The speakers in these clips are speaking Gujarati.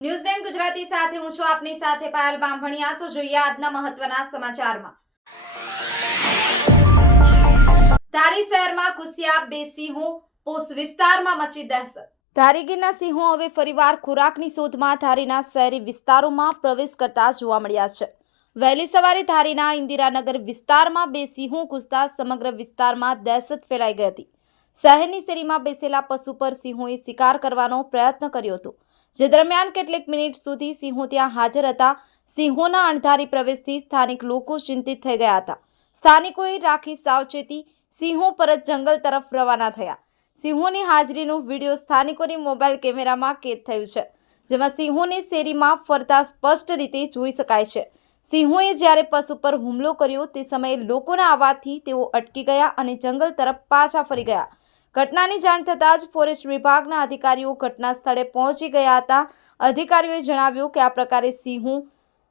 ન્યૂઝ9 ગુજરાતી સાથે હું છું આપની સાથે પાયલ બામભણિયા। તો જોઈએ આજના મહત્વના સમાચારમાં। ધારી શહેરમાં ઘૂસ્યા બે સિંહો, પોસ વિસ્તારમાં મચી દહેશત। ધારી ગીરના સિંહો હવે ફરીવાર ખોરાકની શોધમાં ધારીના શહેરી વિસ્તારોમાં પ્રવેશ કરતા જોવા મળ્યા છે। વહેલી સવારે ધારીના ઇન્દિરાનગર વિસ્તારમાં બે સિંહો ઘૂસતા સમગ્ર વિસ્તારમાં દહેશત ફેલાઈ ગઈ હતી। શહેરની શેરીમાં બેસેલા પશુ પર સિંહોએ શિકાર કરવાનો પ્રયત્ન કર્યો હતો, જે દરમિયાન કેટલીક મિનિટ સુધી સિંહો ત્યાં હાજર હતા। સિંહોના અણધારી પ્રવેશથી સ્થાનિક લોકો ચિંતિત થઈ ગયા હતા। સ્થાનિકોએ રાખી સાવચેતી, સિંહો પરત જંગલ તરફ રવાના થયા। સિંહોની હાજરીનો વિડીયો સ્થાનિકોની મોબાઈલ કેમેરામાં કેદ થયું છે, જેમાં સિંહોને શેરીમાં ફરતા સ્પષ્ટ રીતે જોઈ શકાય છે। સિંહોએ જ્યારે પશુ પર હુમલો કર્યો તે સમયે લોકોના અવાજથી તેઓ અટકી ગયા અને જંગલ તરફ પાછા ફરી ગયા। ઘટનાની જાણ થતાં જ ફોરેસ્ટ વિભાગના અધિકારીઓ ઘટના સ્થળે પહોંચી ગયા હતા। અધિકારીઓએ જણાવ્યું કે આ પ્રકારે સિંહો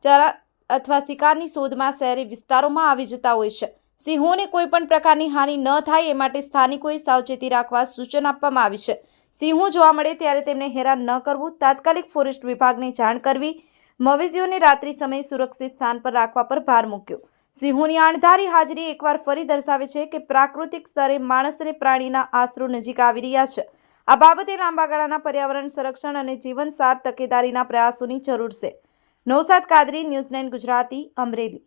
ચરા અથવા શિકારની શોધમાં શહેરી વિસ્તારોમાં આવી જતા હોય છે। સિંહોને કોઈ પણ પ્રકારની હાનિ ન થાય એ માટે સ્થાનિકોએ સાવચેતી રાખવા સૂચન આપવામાં આવી છે। સિંહો જોવા મળે ત્યારે તેમને હેરાન ન કરવું, તાત્કાલિક ફોરેસ્ટ વિભાગને જાણ કરવી, મવેશીઓને રાત્રિ સમયે સુરક્ષિત સ્થાન પર રાખવા પર ભાર મૂક્યો। સિંહોની અણધારી હાજરી એકવાર ફરી દર્શાવે છે કે પ્રાકૃતિક સ્તરે માણસ અને પ્રાણીના આશરો નજીક આવી રહ્યા છે। આ બાબતે લાંબા ગાળાના પર્યાવરણ સંરક્ષણ અને જીવનસાર તકેદારીના પ્રયાસોની જરૂર છે। નૌશાદ કાદરી, ન્યૂઝ9 ગુજરાતી, અમરેલી।